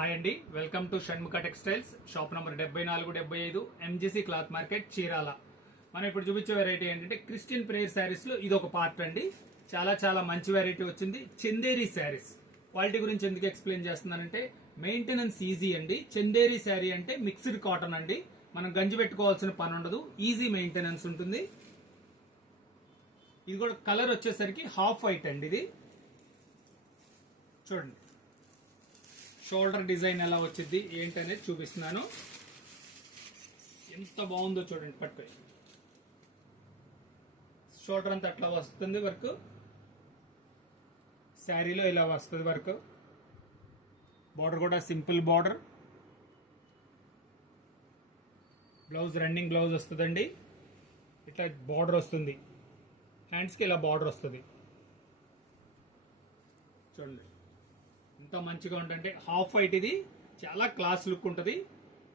Hi అండి, welcome to Shanmukha textiles. Shop number 7475 MGC cloth market, Chirala. మనం ఇప్పుడు చూపించే వెరైటీ ఏంటంటే క్రిస్టియన్ ప్రేయర్ శారీస్ లో ఇది ఒక పార్ట్ అండి. చాలా చాలా మంచి వెరైటీ వచ్చింది. చందేరి శారీస్ క్వాలిటీ గురించి ఎందుకు ఎక్స్ప్లెయిన్ చేస్తున్నానంటే మెయింటెనెన్స్ ఈజీ అండి. చందేరి శారీ అంటే మిక్స్డ్ కాటన్ అండి. మనం గంజి పెట్టుకోవాల్సిన పని ఉండదు, ఈజీ మెయింటెనెన్స్ ఉంటుంది. ఇది కూడా కలర్ వచ్చేసరికి హాఫ్ వైట్ అండి. ఇది చూడండి, షోల్డర్ డిజైన్ ఎలా వచ్చింది ఏంటనేది చూపిస్తున్నాను. ఎంత బాగుందో చూడండి. పట్టుకొని షోల్డర్ అంతా అట్లా వస్తుంది వర్క్. శారీలో ఇలా వస్తుంది వర్క్. బార్డర్ కూడా simple border. Blouse running blouse వస్తుందండి. ఇట్లా బార్డర్ వస్తుంది. హ్యాండ్స్కి ఇలా బార్డర్ వస్తుంది. చూడండి ఎంత మంచిగా ఉంటుంది. హాఫ్ వైట్, ఇది చాలా క్లాస్ లుక్ ఉంటుంది.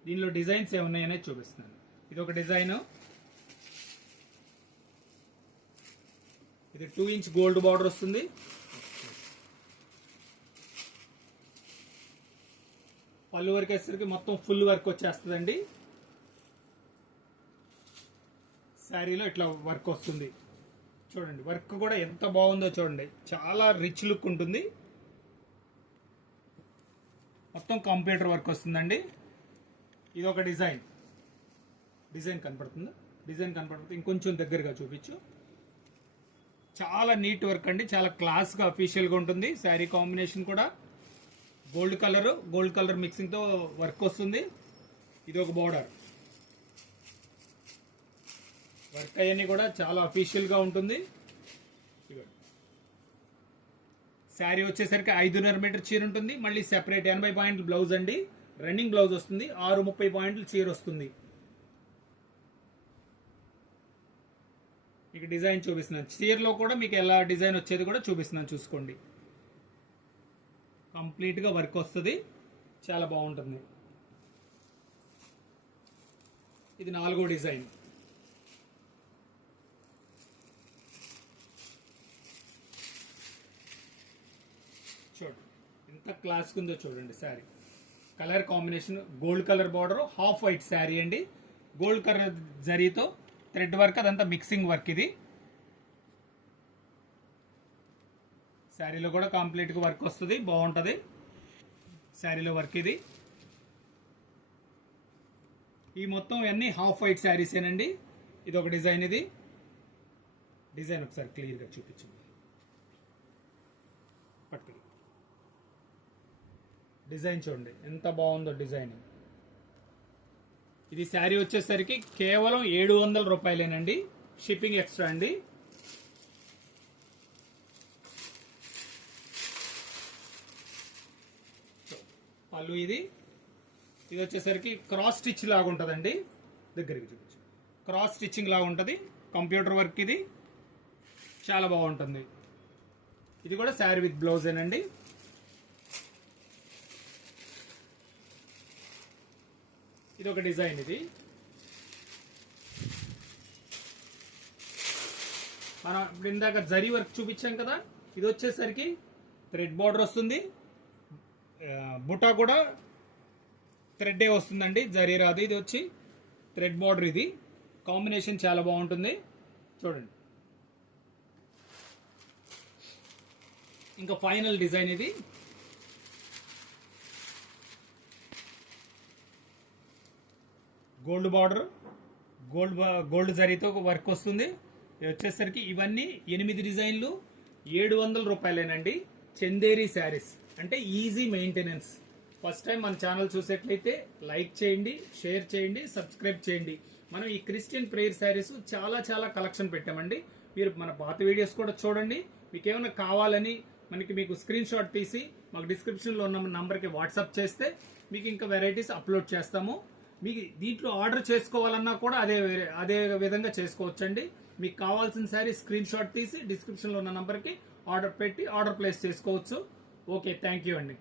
దీనిలో డిజైన్స్ ఏమున్నాయనేది చూపిస్తున్నాను. ఇది ఒక డిజైన్. ఇది 2 ఇంచ్ గోల్డ్ బార్డర్ వస్తుంది. పళ్ళు వరకు వేసరికి మొత్తం ఫుల్ వర్క్ వచ్చేస్తుందండి. శారీలో ఇట్లా వర్క్ వస్తుంది. చూడండి వర్క్ కూడా ఎంత బాగుందో చూడండి. చాలా రిచ్ లుక్ ఉంటుంది. మొత్తం కంప్యూటర్ వర్క్ వస్తుందండి. ఇది ఒక డిజైన్. డిజైన్ కనపడుతుంది. ఇంకొంచెం దగ్గరగా చూపించు. చాలా నీట్ వర్క్ అండి. చాలా క్లాస్గా అఫీషియల్గా ఉంటుంది. శారీ కాంబినేషన్ కూడా గోల్డ్ కలర్ మిక్సింగ్తో వర్క్ వస్తుంది. ఇది ఒక బోర్డర్. వర్క్ అయ్యని కూడా చాలా అఫీషియల్గా ఉంటుంది. శారీ వచ్చేసరికి 5.5 మీటర్ చీర ఉంటుంది. మళ్ళీ సెపరేట్ 80 పాయింట్ల బ్లౌజ్ అండి. రన్నింగ్ బ్లౌజ్ వస్తుంది. 630 పాయింట్ల చీర వస్తుంది. మీకు డిజైన్ చూపిస్తున్నాను. చీరలో కూడా మీకు ఎలా డిజైన్ వచ్చేది కూడా చూపిస్తున్నాను, చూసుకోండి. కంప్లీట్గా వర్క్ వస్తుంది. చాలా బాగుంటుంది. ఇది 4వ డిజైన్. చూడండి ఎంత క్లాస్ ఉందో చూడండి. Sari colour combination gold colour border, half white sari అండి. గోల్డ్ కలర్ జరీతో థ్రెడ్ వర్క్, అదంతా మిక్సింగ్ వర్క్. ఇది శారీలో కూడా కంప్లీట్గా వర్క్ వస్తుంది. బాగుంటుంది శారీలో వర్క్. ఈ మొత్తం అన్ని హాఫ్ వైట్ శారీసేనండి. ఇది ఒక డిజైన్. ఇది డిజైన్ ఒకసారి క్లియర్గా చూపించండి. పట్టుకుని డిజైన్ చూడండి ఎంత బాగుందో డిజైన్. ఇది శారీ వచ్చేసరికి కేవలం 700 రూపాయలేనండి. షిప్పింగ్ ఎక్స్ట్రా అండి. పళ్ళు ఇది వచ్చేసరికి క్రాస్ స్టిచ్ లాగా ఉంటుందండి. దగ్గరికి చూపించు. క్రాస్ స్టిచ్చింగ్ లాగా ఉంటుంది. Computer work. ఇది చాలా బాగుంటుంది. ఇది కూడా శారీ విత్ బ్లౌజేనండి. ఇది ఒక డిజైన్. ఇది మనం ఇప్పుడు ఇందాక జరీ వర్క్ చూపించాం కదా. ఇది వచ్చేసరికి థ్రెడ్ బార్డర్ వస్తుంది. బుటా కూడా థ్రెడ్డే వస్తుందండి, జరీ రాదు. ఇది వచ్చి థ్రెడ్ బార్డర్. ఇది కాంబినేషన్ చాలా బాగుంటుంది. చూడండి ఇంకా ఫైనల్ డిజైన్. ఇది గోల్డ్ బార్డర్, గోల్డ్ జరీతో వర్క్ వస్తుంది. ఇది వచ్చేసరికి ఇవన్నీ 8 డిజైన్లు 700 రూపాయలేనండి. చందేరి శారీస్ అంటే ఈజీ మెయింటెనెన్స్. ఫస్ట్ టైం మన ఛానల్ చూసేట్లయితే లైక్ చేయండి, షేర్ చేయండి, సబ్స్క్రైబ్ చేయండి. మనం ఈ క్రిస్టియన్ ప్రేయర్ శారీస్ చాలా చాలా కలెక్షన్ పెట్టామండి. మీరు మన పాత వీడియోస్ కూడా చూడండి. మీకు ఏమైనా కావాలని మీకు స్క్రీన్ షాట్ తీసి మాకు డిస్క్రిప్షన్లో ఉన్న నంబర్కి వాట్సాప్ చేస్తే మీకు ఇంకా వెరైటీస్ అప్లోడ్ చేస్తాము. మీకు దీంట్లో ఆర్డర్ చేసుకోవాలన్నా కూడా అదే విధంగా చేసుకోవచ్చండి. మీకు కావాల్సిన శారీ స్క్రీన్ షాట్ తీసి డిస్క్రిప్షన్లో ఉన్న నంబర్కి ఆర్డర్ పెట్టి ఆర్డర్ ప్లేస్ చేసుకోవచ్చు. ఓకే, థ్యాంక్ యూ అండి.